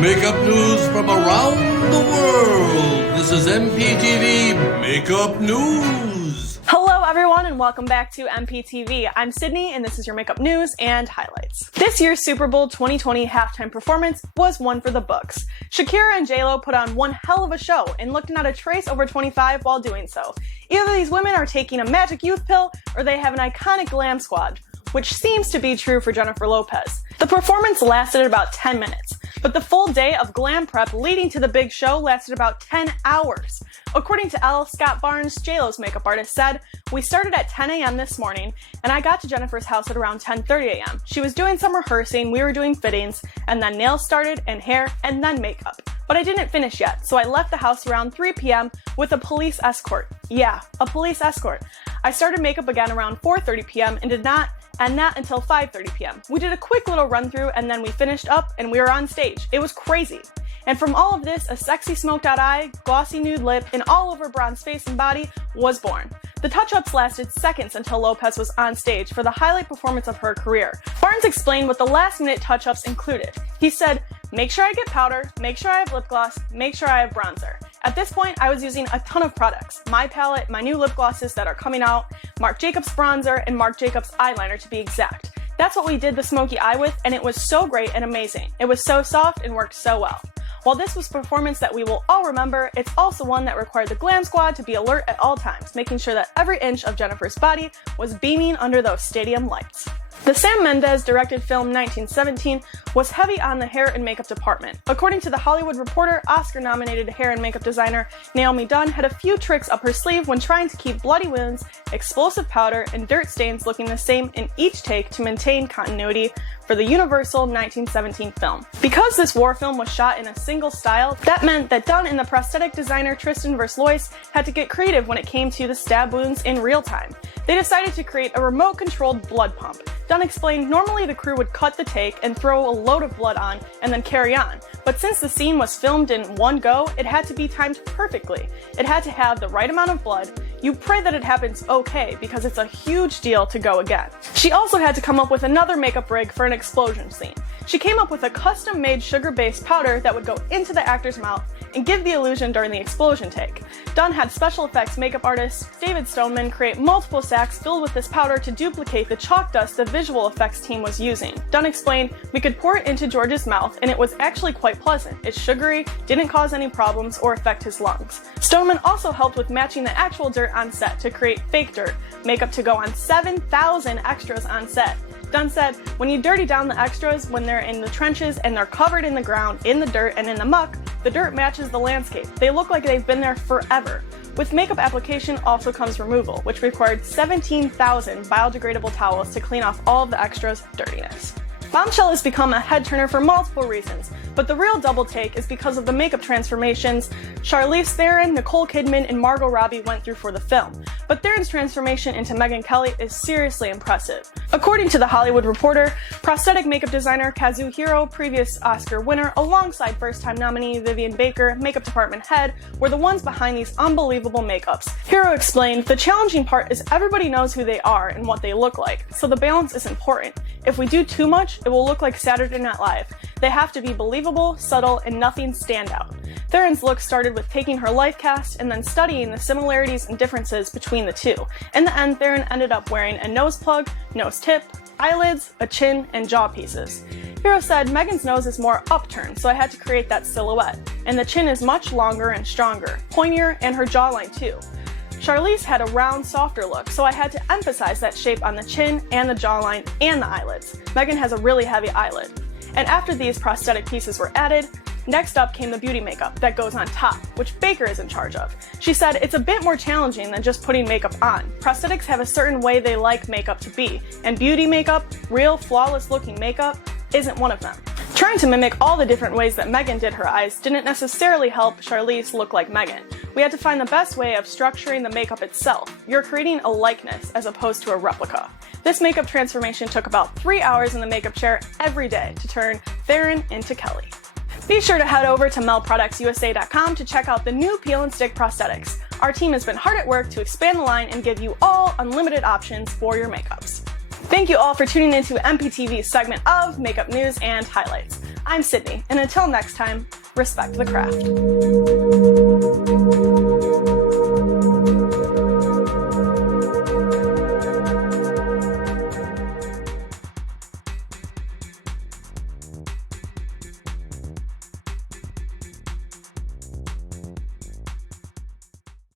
makeup news from around the world. This is MPTV Makeup News. Hello everyone and welcome back to MPTV. I'm Sydney and this is your makeup news and highlights. This year's Super Bowl 2020 halftime performance was one for the books. Shakira and J-Lo put on one hell of a show and looked not a trace over 25 while doing so. Either these women are taking a magic youth pill or they have an iconic glam squad, which seems to be true for Jennifer Lopez. The performance lasted about 10 minutes, but the full day of glam prep leading to the big show lasted about 10 hours. According to L. Scott Barnes, J-Lo's makeup artist, said, "We started at 10 a.m. this morning, and I got to Jennifer's house at around 10:30 a.m. She was doing some rehearsing, we were doing fittings, and then nails started, and hair, and then makeup. But I didn't finish yet, so I left the house around 3 p.m. with a police escort. Yeah, a police escort. I started makeup again around 4:30 p.m. and did not end that until 5:30 p.m. We did a quick little run through and then we finished up and we were on stage. It was crazy. And from all of this, a sexy smoked out eye, glossy nude lip, and all over bronze face and body was born. The touch-ups lasted seconds until Lopez was on stage for the highlight performance of her career. Barnes explained what the last-minute touch-ups included. He said, "Make sure I get powder, make sure I have lip gloss, make sure I have bronzer. At this point, I was using a ton of products. My palette, my new lip glosses that are coming out, Marc Jacobs bronzer, and Marc Jacobs eyeliner to be exact. That's what we did the smoky eye with, and it was so great and amazing. It was so soft and worked so well." While this was a performance that we will all remember, it's also one that required the glam squad to be alert at all times, making sure that every inch of Jennifer's body was beaming under those stadium lights. The Sam Mendes directed film 1917 was heavy on the hair and makeup department. According to The Hollywood Reporter, Oscar-nominated hair and makeup designer Naomi Dunn had a few tricks up her sleeve when trying to keep bloody wounds, explosive powder, and dirt stains looking the same in each take to maintain continuity for the Universal 1917 film. Because this war film was shot in a single style, that meant that Dunn and the prosthetic designer Tristan Verslois had to get creative when it came to the stab wounds in real time. They decided to create a remote-controlled blood pump. Dunn explained normally the crew would cut the take and throw a load of blood on and then carry on, but since the scene was filmed in one go, it had to be timed perfectly. It had to have the right amount of blood. You pray that it happens okay because it's a huge deal to go again. She also had to come up with another makeup rig for an explosion scene. She came up with a custom-made sugar-based powder that would go into the actor's mouth and give the illusion during the explosion take. Dunn had special effects makeup artist David Stoneman create multiple sacks filled with this powder to duplicate the chalk dust the visual effects team was using. Dunn explained, "We could pour it into George's mouth and it was actually quite pleasant. It's sugary, didn't cause any problems or affect his lungs." Stoneman also helped with matching the actual dirt on set to create fake dirt, makeup to go on 7,000 extras on set. Dunn said, "When you dirty down the extras when they're in the trenches and they're covered in the ground, in the dirt, and in the muck, the dirt matches the landscape. They look like they've been there forever." With makeup application also comes removal, which required 17,000 biodegradable towels to clean off all of the extras' dirtiness. Bombshell has become a head-turner for multiple reasons, but the real double take is because of the makeup transformations Charlize Theron, Nicole Kidman, and Margot Robbie went through for the film. But Theron's transformation into Megyn Kelly is seriously impressive. According to The Hollywood Reporter, prosthetic makeup designer Kazuhiro, previous Oscar winner, alongside first-time nominee Vivian Baker, makeup department head, were the ones behind these unbelievable makeups. Hiro explained, "The challenging part is everybody knows who they are and what they look like, so the balance is important. If we do too much, it will look like Saturday Night Live. They have to be believable, subtle, and nothing stand out." Theron's look started with taking her life cast and then studying the similarities and differences between the two. In the end, Theron ended up wearing a nose plug, nose tip, eyelids, a chin, and jaw pieces. Hiro said, "Megyn's nose is more upturned, so I had to create that silhouette. And the chin is much longer and stronger, pointier, and her jawline too. Charlize had a round, softer look, so I had to emphasize that shape on the chin and the jawline and the eyelids. Megyn has a really heavy eyelid." And after these prosthetic pieces were added, next up came the beauty makeup that goes on top, which Baker is in charge of. She said, "It's a bit more challenging than just putting makeup on. Prosthetics have a certain way they like makeup to be, and beauty makeup, real flawless looking makeup, isn't one of them." Trying to mimic all the different ways that Megyn did her eyes didn't necessarily help Charlize look like Megyn. We had to find the best way of structuring the makeup itself. You're creating a likeness as opposed to a replica. This makeup transformation took about 3 hours in the makeup chair every day to turn Theron into Kelly. Be sure to head over to melproductsusa.com to check out the new peel and stick prosthetics. Our team has been hard at work to expand the line and give you all unlimited options for your makeups. Thank you all for tuning into MPTV's segment of Makeup News and Highlights. I'm Sydney, and until next time, respect the craft.